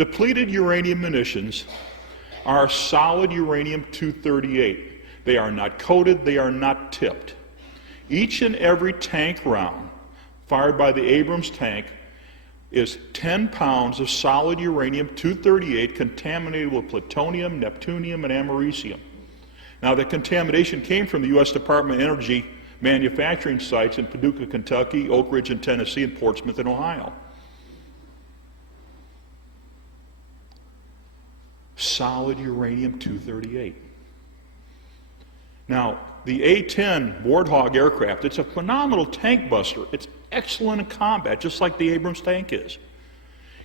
Depleted uranium munitions are solid uranium-238. They are not coated, they are not tipped. Each and every tank round fired by the Abrams tank is 10 pounds of solid uranium-238 contaminated with plutonium, neptunium, and americium. Now, the contamination came from the U.S. Department of Energy manufacturing sites in Paducah, Kentucky, Oak Ridge in Tennessee, and Portsmouth in Ohio. Solid uranium-238. Now, the A-10 Warthog aircraft, it's a phenomenal tank buster. It's excellent in combat, just like the Abrams tank is.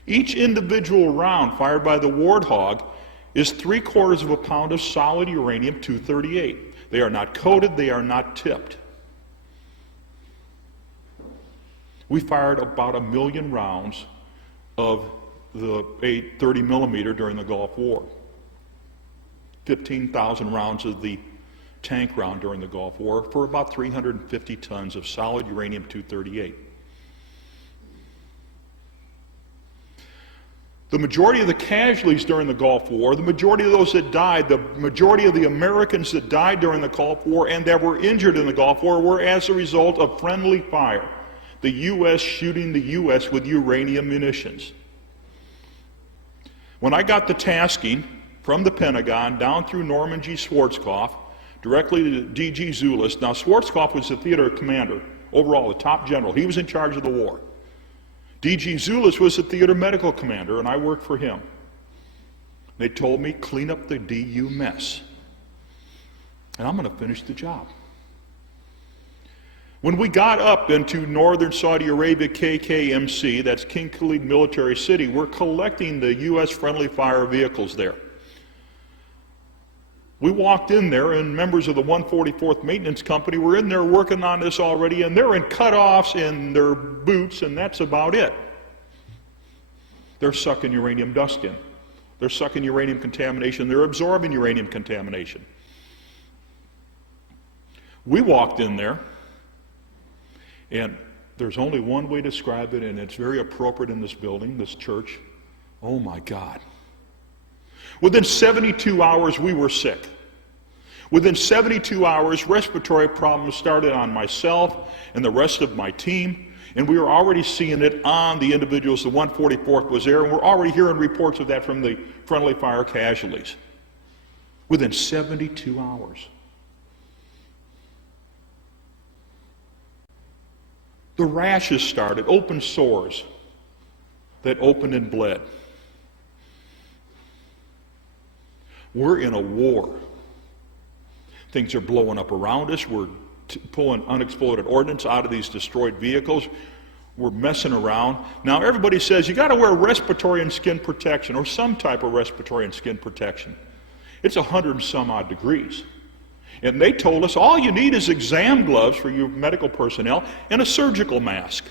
Each individual round fired by the Warthog is 3/4 of a pound of solid uranium-238. They are not coated, they are not tipped. We fired about 1 million rounds of the 30 millimeter during the Gulf War. 15,000 rounds of the tank round during the Gulf War for about 350 tons of solid uranium-238. The majority of the casualties during the Gulf War, the majority of those that died, the majority of the Americans that died during the Gulf War and that were injured in the Gulf War were as a result of friendly fire. The U.S. shooting the U.S. with uranium munitions. When I got the tasking from the Pentagon down through Norman G. Schwarzkopf, directly to D.G. Zulist. Now, Schwarzkopf was the theater commander, overall, the top general. He was in charge of the war. D.G. Zulist was the theater medical commander, and I worked for him. They told me, clean up the DU mess. And I'm going to finish the job. When we got up into northern Saudi Arabia, KKMC, that's King Khalid Military City, we're collecting the U.S. friendly fire vehicles there. We walked in there, and members of the 144th Maintenance Company were in there working on this already, and they're in cutoffs in their boots, and that's about it. They're sucking uranium dust in. They're sucking uranium contamination. They're absorbing uranium contamination. We walked in there, and there's only one way to describe it, and it's very appropriate in this building, this church. Oh my God. Within 72 hours, we were sick. Within 72 hours, respiratory problems started on myself and the rest of my team, and we were already seeing it on the individuals. The 144th was there, and we're already hearing reports of that from the friendly fire casualties. Within 72 hours. The rashes started, open sores that opened and bled. We're in a war. Things are blowing up around us. We're pulling unexploded ordnance out of these destroyed vehicles. We're messing around. Now everybody says you got to wear respiratory and skin protection or some type of respiratory and skin protection. It's 100 and some odd degrees. And they told us all you need is exam gloves for your medical personnel and a surgical mask.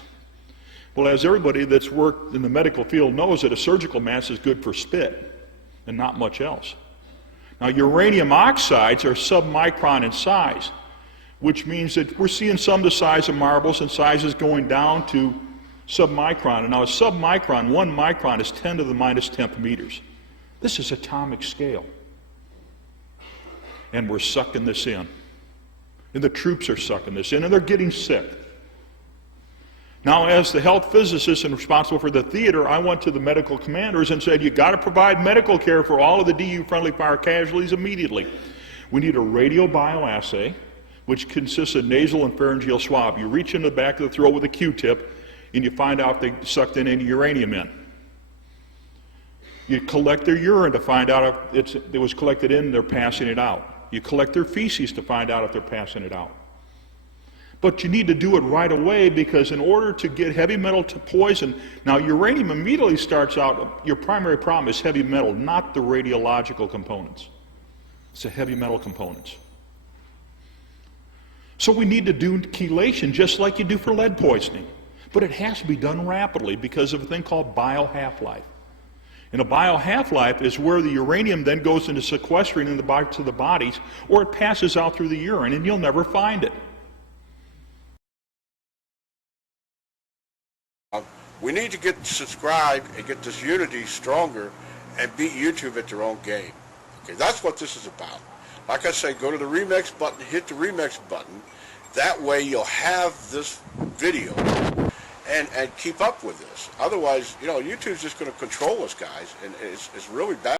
Well, as everybody that's worked in the medical field knows, that a surgical mask is good for spit and not much else. Now, uranium oxides are submicron in size, which means that we're seeing some the size of marbles and sizes going down to submicron. And now a submicron, 1 micron is 10 to the minus 10th meters. This is atomic scale. And we're sucking this in. And the troops are sucking this in, and they're getting sick. Now, as the health physicist and responsible for the theater, I went to the medical commanders and said, you got to provide medical care for all of the DU friendly fire casualties immediately. We need a radio bioassay, which consists of nasal and pharyngeal swab. You reach in the back of the throat with a Q-tip, and you find out if they sucked in any uranium in. You collect their urine to find out if it was collected in, they're passing it out. You collect their feces to find out if they're passing it out. But you need to do it right away, because in order to get heavy metal to poison, now uranium immediately starts out, your primary problem is heavy metal, not the radiological components. It's the heavy metal components. So we need to do chelation just like you do for lead poisoning. But it has to be done rapidly because of a thing called bio-half-life. And a bio-half-life is where the uranium then goes into sequestering in the body to the bodies, or it passes out through the urine, and you'll never find it. We need to get subscribed and get this unity stronger and beat YouTube at their own game. Okay, that's what this is about. Like I say, go to the remix button, hit the remix button. That way you'll have this video and keep up with this. Otherwise, YouTube's just going to control us, guys, and it's really bad.